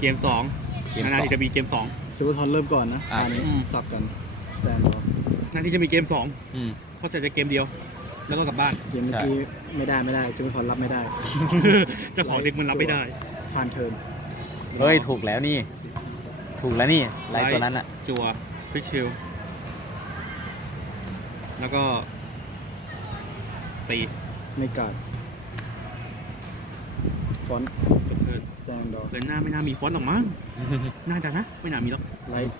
เกมสองเกมนาสองทีจะมีเกมสอง ซิลเวอร์ทอนเริ่มก่อนนะอะอันนี้อืม สับกันสแตนดอร์นาทีจะมีเกมสองอืม เพราะแต่จะเกมเดียว แล้วก็กลับบ้าน เกมเมื่อกี้ไม่ได้ไม่ได้ซิลเวอร์ทอนรับไม่ได้ เจ้าของเด็กมันรับไม่ได้ ผ่านเทิร์นเฮ้ย ถูกแล้วนี่ ถูกแล้วนี่ไลท์ตัวนั้นอะ จัวพลิกชิลแล้วก็ตีไม่กัดฟอนต์เทิร์นส แตนดอร์เทิร์นหน้าไม่น่ามีฟอนต์หรอกมั้ง น่าจะนะ ไม่น่ามีหรอกไลท์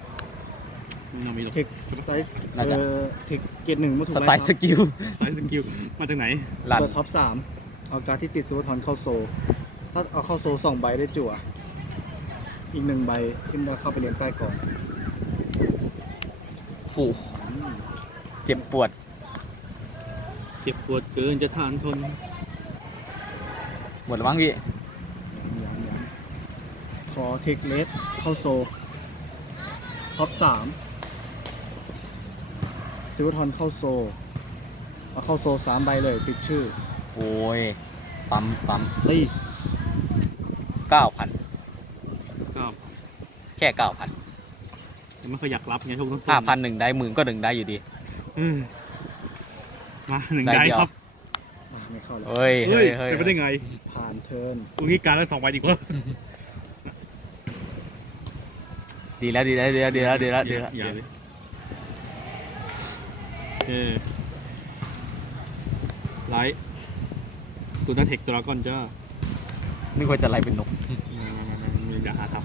ไม่น่ามีหรอกเทคสไตล์น่าจะ เอ่อเทคเกตหนึ่งเมื่อถูกสไลไตล์ท์สกิลสายสกิลมาจากไหน ลันเปิดท็อปสามเอาการดที่ติดซิลเวอร์ทอนเข้าโซลถ้าเอาเข้าโซลสองใบได้จั่ว อีกหนึ่งใบขึ้นได้เข้าไปเลี้ยงใต้กล่องโอ้โหเจ็บปวด เจ็บปวดเกินจะทานทนหมดแล้วมั้งพี่ยังยังข อเทคเลสเข้าโซลท็อปสามซิลเวอร์ทอนเข้าโซลเอาเข้าโซลสามใบเลย ติดชื่อโอ้ย ปั๊มปั๊มตีเก้าพันก็แค่เก้าพันไม่ค่อยอยากรับไงช่วงต้นๆห้าพันหนึ่งได้หมื่นก็หนึ่งได้อยู่ดี อืมมาหนึ่งได้ได้เดียว ครับอะไม่เข้าแล้ว เฮ้ยเฮ้เฮ้ยยเฮ้ยเป็นไปได้ไงผ่านเทิร์นตรงนี้การแล้วสองใบดีกว่า ดีแล้วดีแล้วดีแล้วดีแล้วดีแล้วดีแล้วอย่าเลยเออไลท์ตัวนัทเทคตัวละก้อนจ้านึกว่าจะไล่เป็นนกมีอย่าหาท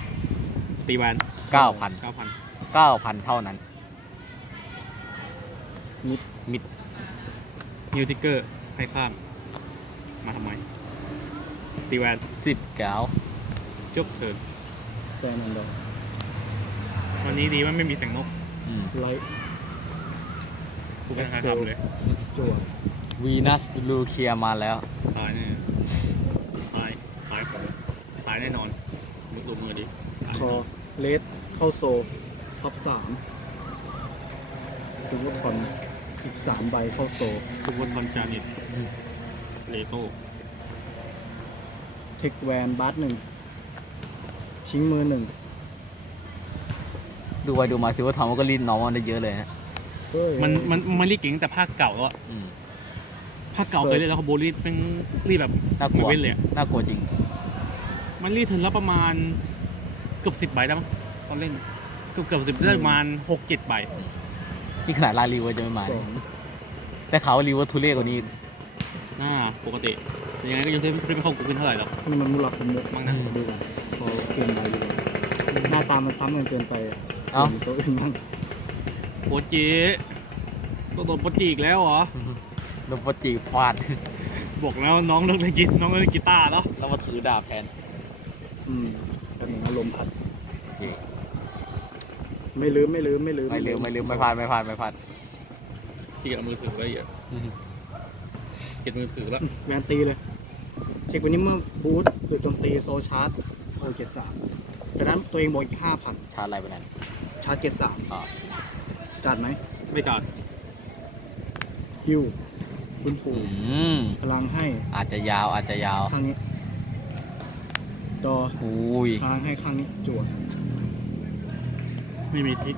ำตีแวนเก้าพันเก้าพันเก้าพันเท่านั้น มิด มิดนิวทิกเกอร์ให้ข้าง มาทำไม ตีแวนสิบเก้าจบเทิร์นสแตนดอร์ วันนี้ดีว่าไม่มีแสงนกอืมไลท์กูเป็นใครทำเลยจั่ววีนัสลูเคียมาแล้ว ตายแน่ตายตายผมตายแน่นอนมึงลงมือดิตายคแน่อนอนเลสเข้าโซลท็อปสามซิลเวอร์ทอนอีกสามใบเข้าโซลทุกคนคอนจานิตเลโต้เทคแวนบาร์หนึ่งทิ้งมือหนึ่ง ดูไปดูมาซิว่าทอมก็รีดน้องมันได้เยอะเลยนะเฮ้ยมันมันมันรีดเก่งตั้งแต่ภาคเก่าแล้วอะอืมภาคเก่าเคยเล่นแล้วเขาโบรีดเป็นรีดแบบน่ากลัวไม่เว้นเลยอะน่ากลัวจริง มันรีดถึงแล้วประมาณเกือบสิบใบได้มั้งตอนเล่นเกือบเกือบสิบได้ประมาณหกเจ็ดใบนี่ขนาดลาลีเวอร์จะไม่มาสองแต่เขาวว่าลีเวอร์ทุเล่กว่านี้อ่าปกติแต่ยังไงก็ยังไม่ไม่เข้ากูขึ้นเท่าไหร่หรอกนี่มันมุลักมุกมั้งนะดูกันพอเปลี่ยนใบดูกันหน้าตามันซ้ำกันเกินไปะ เอ้าปลี่ยนตัวอื่นบ้างโปจิต้องโดนโปจิอีกแล้วเหรอ โดนปจีฟาดบอกแล้วน้องเลิกเล่นกีน้องเลิกเล่นกีตาร์แล้วแล้วมาถือดาบแทน อืมเป็นอย่างอารมณ์พัดเย่ไม่ลืมไม่ลืมไม่ลืมไม่ลืมไม่ลืมไม่พลาดไม่พลาดไม่พลาดที่เอามือถือไว้อย่าเก็บมือถือแล้วแวนตีเลย เช็ควันนี้เมื่อบูทหรือโจมตีโซลชาร์จโอเกตสามจากนั้นตัวเองบอกอีกห้าพันชาร์จอะไรไปนั้น ชาร์จเกตสามอ่ากัดไหมไม่การฮิวฟื้นฟูอืม พลังให้อาจจะยาวอาจจะยาว ข้างนี้ ดออุ้ย พลังให้ข้างนี้จวดไม่มีทิก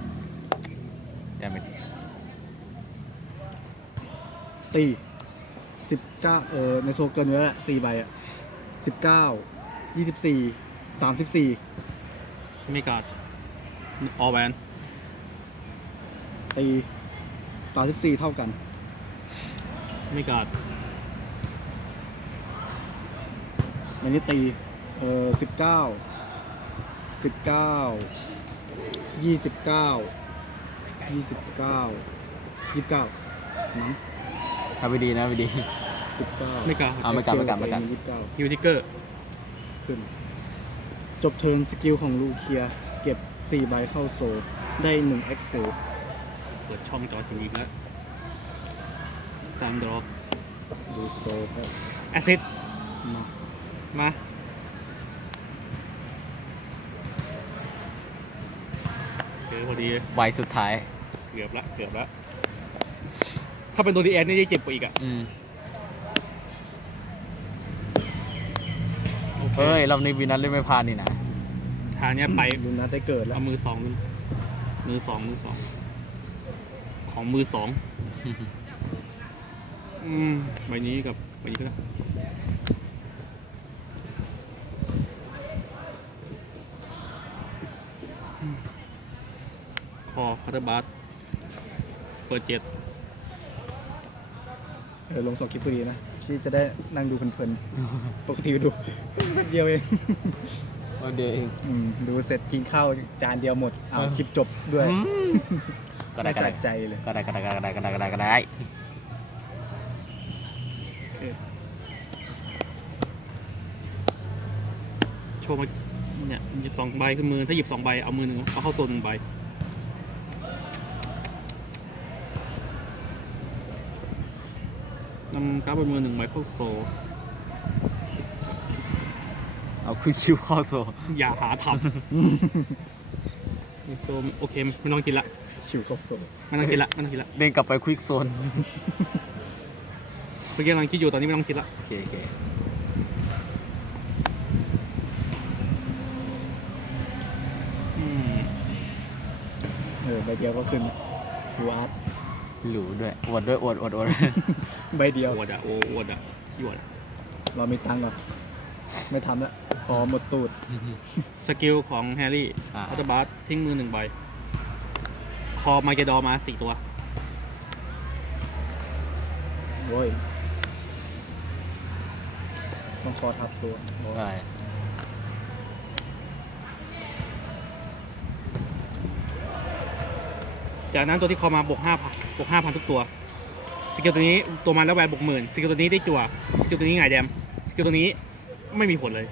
อย่าไปตีสิบเก้าเออในโซเกินอยู่แล้วแหละสี่ใบอะสิบเก้ายี่สิบสี่สามสิบสี่ไม่การ ออแวนตีสามสิบสี่เท่ากัน ไม่การในนี้ตี เออสิบเก้าสิบเก้ายี่สิบเก้ายี่สิบเก้ายี่สิบเก้ามั้งทำไปดีนะไปดีสิบเก้าไม่การเอาไม่กัดไม่กัดไม่กัดยี่สิบเก้าฮิวทิกเกอร์ ขึ้น จบเทิร์นสกิลของลูเคียเก็บ สี่ใบเข้าโซลได้หนึ่งเอ็กเซลเปิดช่องจอทีวีอีกแล้วสแตนดอร์ดูโซลครับแอซิดมามาเจอพอดีใบสุดท้าย เกือบละเกือบละถ้าเป็นตัวดีแอนนี่จะเจ็บกว่าอีกอะอืมโอเคเฮ้ยรอบนี้วีนัสเล่นไม่พลาดนี่นะ ทางเนี้ยไปลุนนัดได้เกิดแล้ว เอามือสองมือสองมือสอง ของมือสองอืมใบนี้กับใบนี้ก็ได้อืมคอคัตเตอร์บัสเปิดเจ็ดเออลงสองคลิปพอดีนะที่จะได้นั่งดูเพลินๆ ปกติดูแป๊บเดียวเอง วันเดียวเอง อืมดูเสร็จกินข้าวจานเดียวหมด เอาเออ คลิปจบด้วยอืมก็ได้ก็ม่ได้สะใจเลย ก็ได้ก็ได้ก็ได้ก็ได้ก็ได้ก็ได้โชว์มาเนี่ยหยิบสองใบขึ้นมือ ถ้าหยิบสองใบเอามือหนึ่งเอาเข้าโซนหนึ่งใบนำการ์ดบนมือหนึ่งใบเข้าโซ เอาคุยคิวเข้าโซอย่าหาทำโซโอเคไม่ต้องกินละชิวครบโซไม่ต้องกินละไม่ต้องกินละเล่นกลับไปควิกโซนเมื่อกี้กำลังคิดอยู่ตอนนี้ไม่ต้องคิดละโอเคโอเคอืมเออใบเดียวก็ขึ้นฟูอาร์ตหรูด้วยอวดด้วยอวดอวดอวดใบเดียวอวดอะโออวดอะขี้อวดอะเรามีตังค์ก่อน ไม่ทำละพอหมดตูด สกิลของแฮร์รี่อ่า อัตบัสทิ้งมือหนึ่งใบ คอมาเกดอร์มาสี่ตัว โว้ยต้องคอทับตัวโอ้ยได้จากนั้นตัวที่คอมาบวกห้าพันบวกห้าพันทุกตัว สกิลตัวนี้ตัวมันแล้วแวร์บวกหมื่นสกิลตัวนี้ได้จั่วสกิลตัวนี้หงายแดมสกิลตัวนี้ ไม่มีผลเลย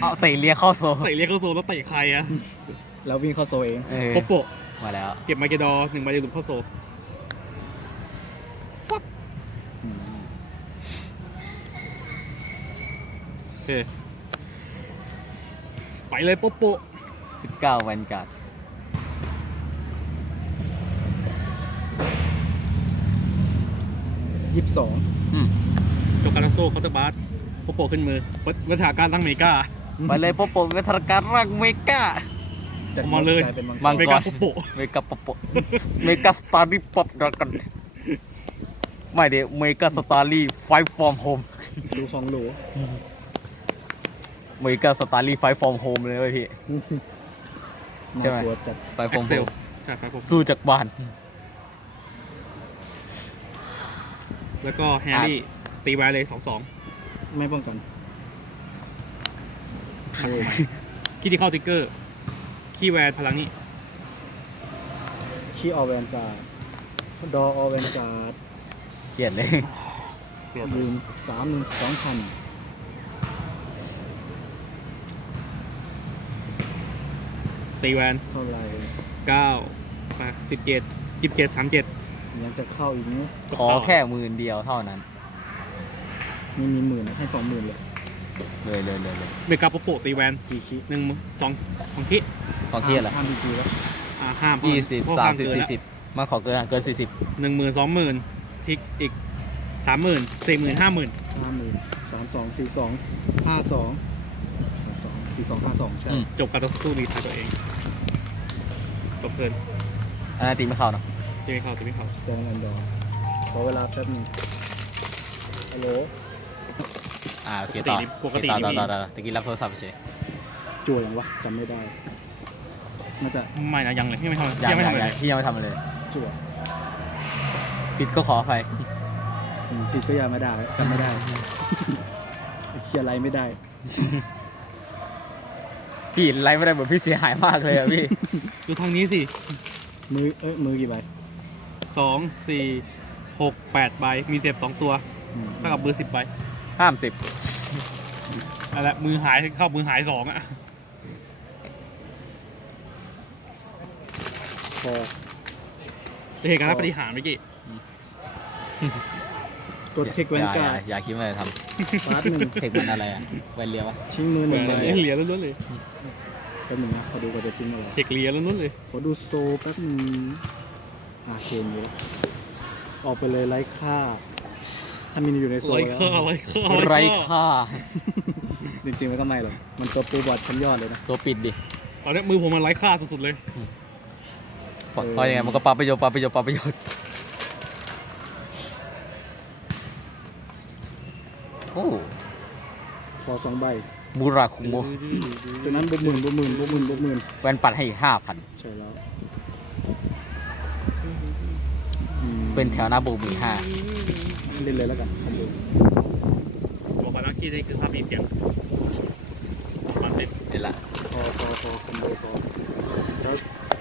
เอาเตะเลียเข้าโซเตะเรียกเข้าโซนแล้วเตะใครอะแล้ววิ่งเข้าโซเอง เออโปโปะมาแล้วเก็บมาเกดอร์หนึ่งใบหลุดเข้าโซฟับอืมโอเคไปเลยโปโปะสิบเก้าวันการ์ดยี่สิบสอง อืมจบการโซ่เคาน์เตอร์บาส โปโปะขึ้นมือวัฒนาการตั้งเมกาไปเลยโปโปเวทรการร่างเมกาจากมาเลยกลายเป็นมังกมัรงเมกาโปโปะเมกาปโปเมกาสตาร์ลี่ป๊อปดรากันไม่เดี๋ยวเมกาสตาร์ลี่ไฟฟอร์มโฮมดูของหรูเมกาสตาร์ลี่ไฟฟอร์มโฮมเลยเว้ยพี่ใช่ไหมน่ากลัวจัดไฟฟเอ็อร์กมเซโฮลมใช่ครับผมสู้จากบ้าน แล้วก็แฮร์รี่ตีไว้เลยสองสอง ไม่ป้องกันเออคีที่เข้าติ๊กเกอร์ คีย์แวนพลังนี้คีออแวนการ์ดดออแวนการ์ดเกลียดเลย ยืนสามหนึ่งสองพันตีแวนเท่าไหร่เก้าแปดสิบเจ็ดสิบเจ็ดสามเจ็ดยังจะเข้าอีกนี้ขอแค่หมื่นเดียวเท่านั้น มีมีหมื่นให้สองหมื่นเลยเลยเลยเลยเลยเมกาโปโปะตีแวนกี่คิหนึ่งมือสองสองคีสองที่อะไรห้ามบีจีแล้วอ่าห้ามยี่สิบเพระสามห้สิบเกินสี่แล้วสิบมันขอเกินอะเกินสี่สิบหนึ่งหมื่นสองหมื่นทิกอีกสามหมื่นสี่หมื่นห้าหมื่นห้าหมื่นสามสองสี่สองห้าสองสามสองสี่สองห้าสองใช่จบการต่อสู้ดีทายตัวเองจบเพลินอันนั้นตีไม่เข้าเนอะตีไม่เข้าตีไม่เข้าแดงแอนดอร์ขอเวลาแป๊บหนึงฮัลโหล อ่าโอเคต่อปกติต่อนี่ ต่อปกติต่อต่อตะกี้รับโทรศัพท์เฉย จั่วยังวะจำไม่ได้น่าจะไม่นะยังเลยยังไม่ทำยังยังไม่ยังทำอะไรยังพี่ยังไม่ทำอะไรเลยจั่วผิดก็ขออภัยอืมผิดก็อย่ามาด่าจำไม่ได้เขียนอะไรไม่ได้ พี่ไลฟ์ไม่ได้เหมือนพี่เสียหายมากเลยอะพี่ ดูทางนี้สิมือเอ้ยมือกี่ใบสองสี่หกแปดใบมีเสียบสองตัวอืมเท่ากับมือสิบใบ ห้ามสิบนั่นแหละมือหายเข้ามือหายสองอะคอจะเห็นการรับปฏิหารย์เมื่อกี้กดเทคแวนการ์ดอย่าอย่าคิดว่าจะทฟาสหนึ่งำเทคมันอะไรอะแวนเลียววะ ทิ้งมือหเหมืนึ่อนงใบเหรียญล้วนๆเลยแป๊บหนึงนะขอดูก่อนจะทิ้งอะไรเทคเหรียญล้วนๆเลย ขอดูโซแป๊บหนึงอ่าเกมนี้แล้วออกไปเลยไร้ค่า ถ้ามินอยู่ในโซไร้แล้วค่าไร้ค่าไร้ค่าจริงๆมันก็ไม่หรอกมันตัวปูบอดชั้นยอดเลยนะตัวปิดดิตอนนี้มือผมมันไร้ค่าสุดๆเลยเพราะเออเพราะยังไงมันก็ปรับประโยชน์ปรับประโยชน์ปรับประโยชน์โอ้ขอสองใบบูราคุโมจากนั้นบวกหมื่นบวกหมื่นบวกหมื่นบวกหมื่นแวนปัดให้ห้าพันใช่แล้วอืมเป็นแถวหน้าบูมีห้า เล่นเลยแล้วกันคอมโบบอกพานักกี้นี่คือภาพมีเสียงมันติดนี่แหละพอพอพอคอมโบพอแล้ว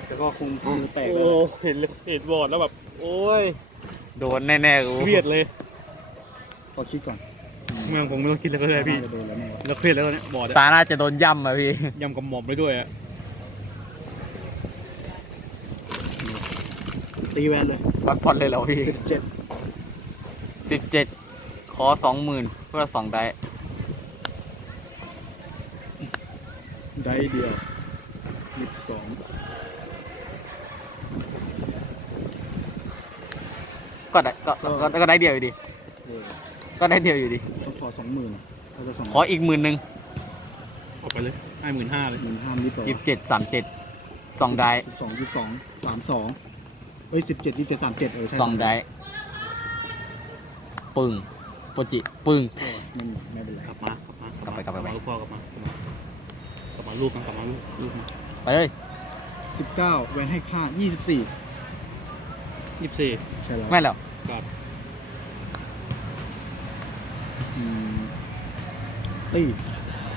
แล้วก็คงมือแตกโอ้แล้วเห็นเลยเห็นบอร์ดแล้วแบบ โอ้ย โดนแน่ๆกูเครียดเลยขอคิดก่อน เมืองผมไม่ต้องคิดแล้วก็ได้พี่น่าจะโดนแล้วแน่แล้วเครียดแล้วตอนเนี้ยบอร์ดอะตาน่าจะโดนย่ำอะพี่ยำกับหม่อมไปด้วยอะตีแวนเลยวัดฟอนเลยเหรอพี่สิบเจ็ด สิบเจ็ดขอสองหมื่นเพื่อสองได้ได้เดียวยี่สิบสองก็ได้ก็ก็ก็ได้เดียวอยู่ดี เออก็ได้เดียวอยู่ดี ต้องขอสองหมื่นเราจะสองขออีกหมื่นหนึ่งออกไปเลยให้หมื่นห้าเลยหมื่นห้ายี่สิบสองยี่สิบเจ็ดสามเจ็ดสองได้สิบสองยี่สิบสองสามสองเอ้ยสิบเจ็ดยี่สิบเจ็ดสามเจ็ดเออใช่สองได้ ปึ้งโปจิปึ้งก็ไม่มีไม่เป็นไร กลับมากลับมากลับไปกลับไปมาลูกพ่อกลับมากลับมา กลับมาลูกกันกลับมาลูกลูกมาไปเลยสิบเก้าแวนให้ค่ายี่สิบสี่ยี่สิบสี่ใช่แล้วไม่แล้วกับอืมตี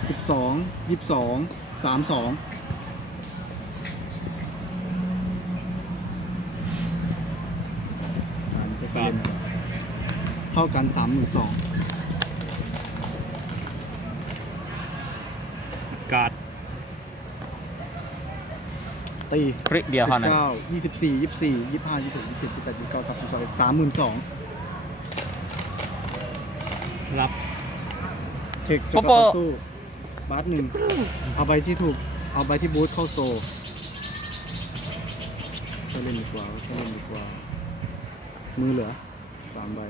สิบสองยี่สิบสองสามสองสามก็คือ เท่ากันสามหมื่นสองการ์ดตีคลิกเดียวเท่านั้น เก้ายี่สิบสี่ยี่สิบสี่ยี่สิบห้ายี่สิบหกยี่สิบเจ็ดยี่สิบแปดยี่สิบเก้าสามสิบสองสามหมื่นสองรับเทคจะเข้าสู้บาสหนึ่งเอาใบที่ถูก เอาใบที่บูทเข้าโซแค่เล่นดีกว่าแค่เล่นดีกว่า มือเหลือ สามใบ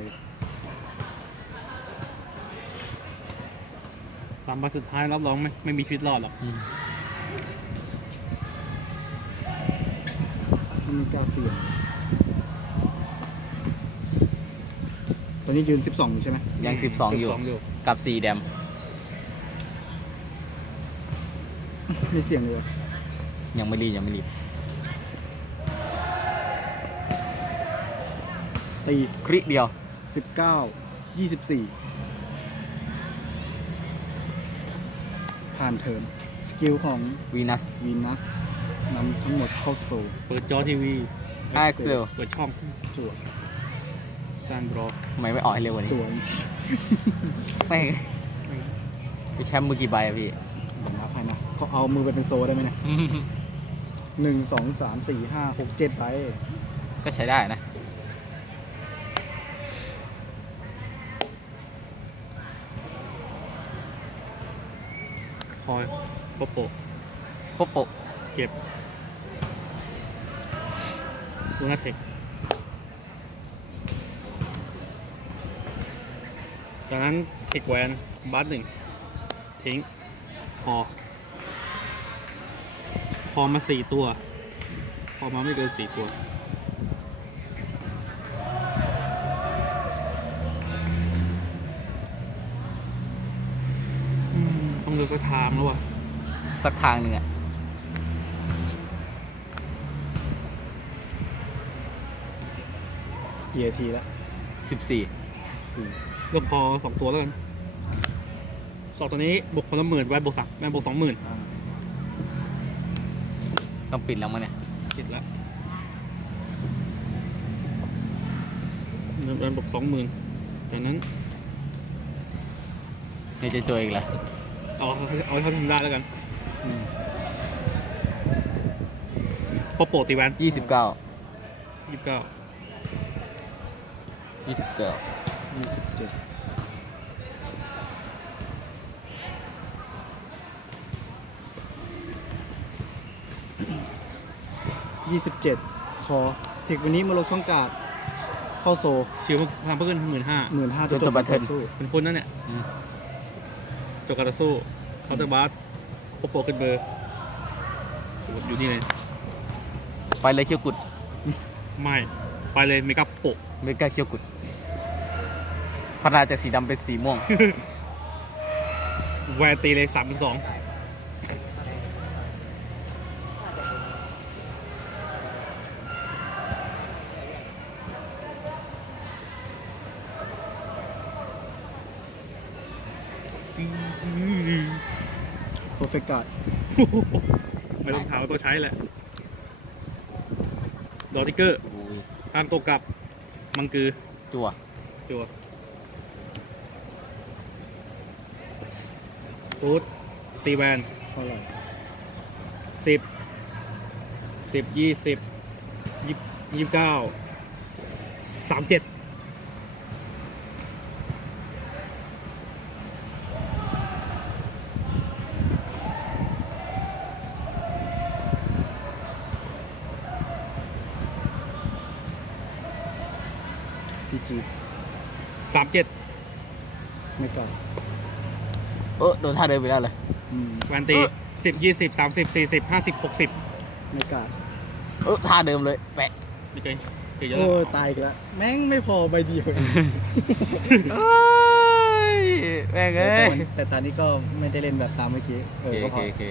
สามใบสุดท้ายรับรองไม่ไม่มีชีวิตรอดหรอกอืมไม่มีกล้าเสี่ยงตอนนี้ยืนสิบสองอยู่ใช่ไหมยังสิบสองอยู่สองอยู่กับสี่แดม ไม่เสี่ยงเลยยังไม่รีบยังไม่รีบ ตีคลิกเดียว สิบเก้ายี่สิบสี่ผ่านเทิร์นสกิลของวีนัส วีนัสนำทั้งหมดเข้าโซลเปิดจอทีวีไอ็กเซล เปิดช่องจวดสร้างรอทำไมไม่ออกให้เร็วกว่านี้จวดไม่พี่แชมป์มือกี่ใบอะพี่เดี๋ยวนับให้นะเขาเอามือไปเป็นโซลได้ไหมเนี่ยหนึ่งสองสามสี่ห้าหกเจ็ดใบก็ใช้ได้นะ คอยโปโปะโป๊ะโป๊ะเก็บลูนาเทคจากนั้นเทคแวนบัสหนึ่งทิ้ง คอ คอมาสี่ตัว คอมาไม่เกินสี่ตัว อืมต้องเลือกสักทางแล้วว่ะสักทางหนึ่งอะเกียร์ทีละสิบสี่สี่เลือกพอสองตัวแล้วกันสองตัวนี้บวกคนละหมื่นไว้บวกสักแม่บวกสองหมื่นอ่าต้องปิดแล้วมั้งเนี่ยติดแล้วเงินบวกสองหมื่นจากนั้น นี่จะโจยอีกแล้ว เอาเอาให้เขาทำได้แล้วกันอืมพอโปะตีแวนยี่สิบเก้ายี่สิบเก้ายี่สิบเก้ายี่สิบเจ็ดยี่สิบเจ็ดคอเทควันนี้มาลงช่องการ์ดเข้าโซชิวมาทำเพิ่มขึ้นหมื่นห้าหมื่นห้าจนจบบัตเทิลสู้เป็นคุณนั่นเนี่ยอืม จบการต่อสู้าน์เตอร์บาร์โปโปขึ้นเบอร์อยู่นี่เลย ไปเลยเคียวกุด ไม่ ไปเลยเมกาโปะเมกาเคียวกุดพัฒนาจากสีดำเป็นสีม่วง แวร์ตีเลยสามเป็นสองตึ้ง เพอร์เฟกต์การ์ดไม่ต้องถามว่าตัวใช้แหละ ดอทิกเกอร์อุ้ยตามตัวกลับ มังกือ จั่วจัวฟูดตีแวนเท่าไหร่สิบ สิบยี่สิบยี่ยี่เก้า สามเจ็ด จีสามเจ็ดไม่กล้าเออโดนท่าเดินไปแล้วเลย อืมแวนตีสิบยี่สิบสามสิบสี่สิบห้าสิบหกสิบไม่กล้าเออท่าเดิมเลยแปะไม่เจอเจอเยอะโอ้แล้วตายอีกแล้วแม่งไม่พอใบเดียวเอ้ยแม่งแต่เอ้ยวันแต่ตอนนี้ก็ไม่ได้เล่นแบบตามเมื่อกี้เอโออเคก็โอพเคอ โอเค